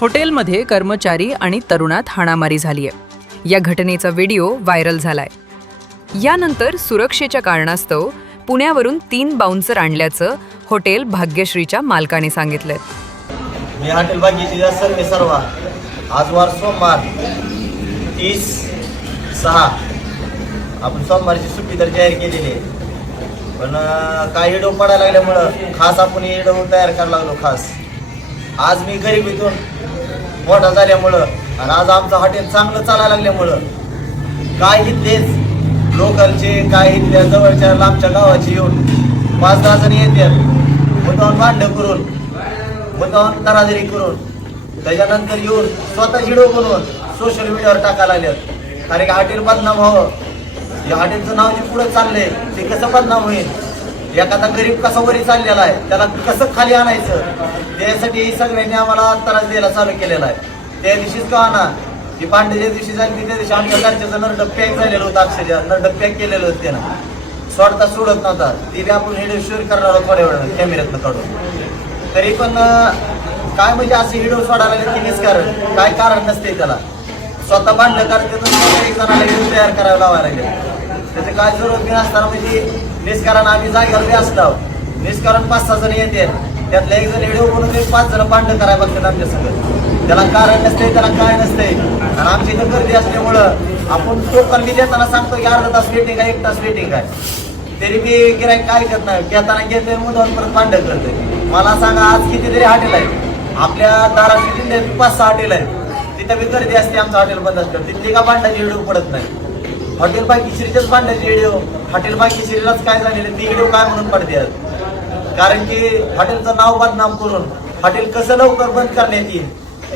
हॉटेलमध्ये कर्मचारी आणि तरुणात हाणामारी झालीय. या घटनेचा व्हिडिओ व्हायरल झालाय. यानंतर सुरक्षेच्या कारणास्तव पुण्यावरून तीन बाउन्सर आणल्याचं हॉटेल भाग्यश्रीच्या मालकाने सांगितलंय. मी हॉटेल बागेची सर्वे सर्व. आज वार सोमवार तीस सहा. आपण सोमवारची सुट्टी तर जाहीर केलेली आहे. पण अं, काही व्हिडिओ पडायला लागल्यामुळं खास आपण हे व्हिडिओ तयार करायला लागलो खास. आज मी गरिबीतून मोठा झाल्यामुळं आणि आज आमचं हॉटेल चांगलं चालायला लागल्यामुळं काय इथलेच लोकलचे काय इथल्या जवळच्या लांबच्या गावाचे येऊन पाच दहा जण येतात मुद्दावून भांडण करून मुद्दावून तराजरी करून त्याच्यानंतर येऊन स्वतः व्हिडिओ बनवून सोशल मीडियावर टाकायला लागल्यात. कारण की हॉटेल बदनाम व्हावं. या हॉटेलचं नाव जे पुढे चाललंय ते कसं बदनाम होईल? एखादा गरीब कसा वरी चाललेला आहे त्याला कसं खाली आणायचं? त्यासाठी सगळ्यांनी आम्हाला त्रास द्यायला चालू केलेला आहे. त्या दिवशीच का ना ती पांडे ज्या दिवशी झाली त्या दिवशी आमच्या घरच्याचं नरडप पॅक झालेलं होतं अक्षरशः. नरडक पॅक केलेलं होतं त्यानं. सोडता सोडत नव्हता. ती बी आपण व्हिडिओ शूट करणार आहोत थोड्या वेळानं कॅमेऱ्यातनं काढून. तरी पण काय म्हणजे असे व्हिडिओ सोडायला लागले की कारण? काय कारण नसते त्याला. स्वतः बांधलं कारण त्यातून एक जणाला व्हिडिओ तयार करायला लावायला लागेल. त्याचं काय जरूरत नाही असताना म्हणजे निष्कारण आम्ही जागेवर बी असलो. निष्कारण पाच सहा जण येते. त्यातले एक जण व्हिडिओ बनवून ते पाच जण भांडण करायला बघतात आमच्या सगळं त्याला कारण नसते त्याला काय नसते आणि आमची इथं गर्दी असल्यामुळं आपण टोकन बी देताना सांगतो की अर्धा तास वेटिंग आहे एक तास वेटिंग आहे. तरी मी गिरायक काय करत नाही. घेताना घेतोय मुदत परत भांडण करतोय. मला सांगा आज कितीतरी हॉटेल आहे आपल्या धाराशिव जिल्ह्यात पाच सहा हॉटेल आहेत. तिथं बी गर्दी असते आमचं हॉटेल बंद असतं. तिथली का भांडाची व्हिडिओ पडत नाही. हॉटेल बाकीश्रीच्याच भांडाची रेडिओ हॉटेल बाकीश्रीलाच काय झालेलं ती रेडिओ काय म्हणून पडते कारण की हॉटेलचं नाव बदनाम करून हॉटेल कसं लवकर बंद करण्यात येईल?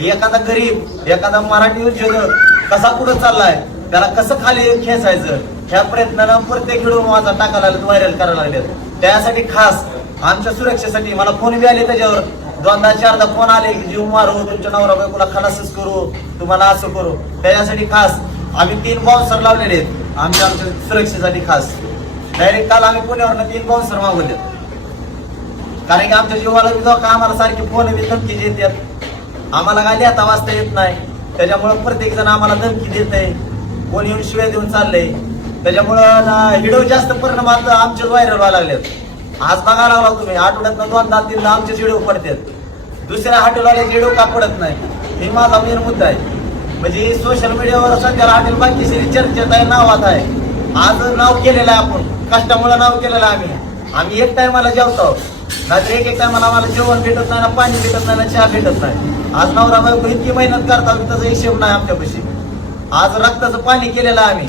एखादा गरीब एखादा मराठी उद्योजक कसा कुठं चाललाय? त्याला कसं खाली खेचायचं? ह्या प्रयत्नानं प्रत्येक खेळून माझा टाकायला लागलेत व्हायरल करायला लागलेत. त्यासाठी खास आमच्या सुरक्षेसाठी मला फोन बी आले त्याच्यावर. दोनदा चारदा फोन आले की जीव मारू तुमच्या नवरा बायकोला खलासच करू तुम्हाला असं करू. त्याच्यासाठी खास आम्ही तीन बाउन्सर लावलेले आहेत. आमच्या आमच्या सुरक्षेसाठी खास. डायरेक्ट काल आम्ही पुण्यावरनं तीन बाउन्सर मागवले. कारण की आमच्या जीवाला बी धोका आम्हाला सारखी फोन येते धमकी देतात आम्हाला काय लिहिता वाचता येत नाही. त्याच्यामुळं प्रत्येक जण आम्हाला धमकी देत आहे. कोणी येऊन शिवाय देऊन चाललंय. त्याच्यामुळं व्हिडिओ जास्त परिणामात आमचे व्हायरल व्हायला लागलेत. आज बघायला लागला तुम्ही आठवड्यात दोनदा तीनदा आमचेच व्हिडिओ पडतात. दुसऱ्या हॉटेलवाले व्हिडिओ का पडत नाही? हे माझा मेन मुद्दा आहे. म्हणजे सोशल मीडियावर सध्याला हॉटेल बाकी चर्चेत आहे नावात आहे. आज नाव केलेलं आहे आपण. कष्टामुळे नाव केलेलं आहे आम्ही. आम्ही एक टायमाला जेवतो. नाहीतर एक एक टायमाला आम्हाला जेवण भेटत नाही ना पाणी भेटत नाही ना चहा भेटत नाही. आज नवरा बायको इतकी मेहनत करतात त्याचा हिशेब नाही आमच्यापाशी. आज रक्ताचं पाणी केलेलं आहे आम्ही.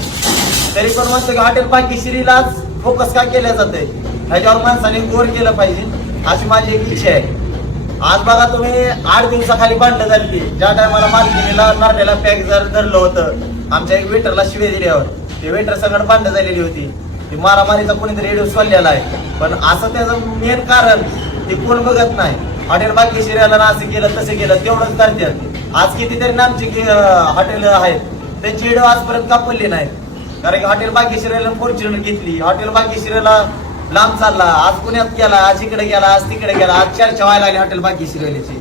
तरी पण म्हणतो की हॉटेल बाकीश्रीलाच फोकस का केलं जाते ह्याच्यावर माणसाने गोर केलं पाहिजे. अशी माझी एक इच्छा आहे. आज बघा तुम्ही आठ दिवसाखाली बांधलं झाली ज्या टायमाला मालकिनीला नारळाला पॅक जर धरलं होतं आमच्या एक वेटरला शिवे दिल्यावर ते वेटर सगळं भांडणं झालेली होती. ती मारामारीचा कोणीतरी रेडिओ सोडलेला आहे. पण असं त्याचं मेन कारण ते कोण बघत नाही. हॉटेल बाकी शिरायला असं केलं तसं केलं तेवढंच करतात. आज कितीतरी नामची हॉटेल आहेत. त्यांची रेडिओ आजपर्यंत कापडली नाही कारण की हॉटेल बाकी शिरायला फॉर्च्युनर घेतली. हॉटेल बाकी शिरायला लांब चालला आज पुण्यात गेला आज इकडे गेला आज तिकडे गेला आज चर्चा व्हायला लागली हॉटेल बाकी शिरवल्याची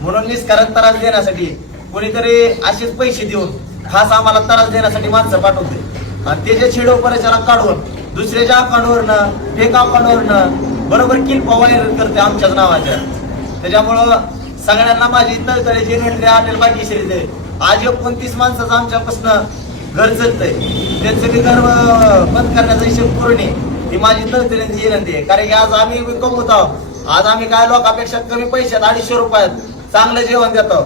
म्हणून निष्कारण त्रास देण्यासाठी कोणीतरी असेच पैसे देऊन खास आम्हाला त्रास देण्यासाठी माणसं पाठवते. आणि त्याच्या छेडो परिसरात काढून दुसऱ्याच्या अकाउंटवरनं फेक अकाउंटवरनं बरोबर किल व्हायरल करते आमच्याच नावाच्या त्याच्यामुळं सगळ्यांना माझी तळतळे जेन्युअनली हॉटेल बाकी शिरते. आज एकोणतीस माणसाचं आमच्यापासून घर चालतंय. त्यांचं बी घर बंद करण्याचा हिशोब करून ती ही माझी तळतळींची विनंती आहे कारण की आज आम्ही कमवत आहोत आज आम्ही काय लोकांपेक्षा कमी पैशात अडीचशे रुपयात चांगलं जेवण देतो.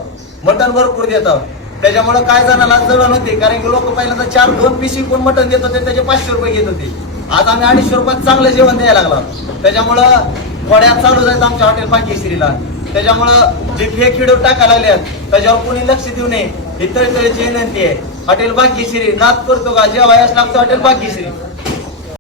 मटण भरपूर देतो. त्याच्यामुळे काय जणांना जळण होते. कारण की लोक पहिल्यांदा चार दोन पिशी कोण मटण देत होते त्याचे पाचशे रुपये घेत होते. आज आम्ही अडीचशे रुपयात चांगलं जेवण द्यायला लागलो. त्याच्यामुळं थोड्यात चालू जायचं आमच्या हॉटेल पाकिश्रीला. त्याच्यामुळं जे फेक व्हिडिओ टाकायला लागले आहेत त्याच्यावर कोणी लक्ष देऊ नये. ही तळतळीची विनंती आहे. हॉटेल बाकीश्री नाद करतो का जेव्हा लागतो हॉटेल बाकीश्री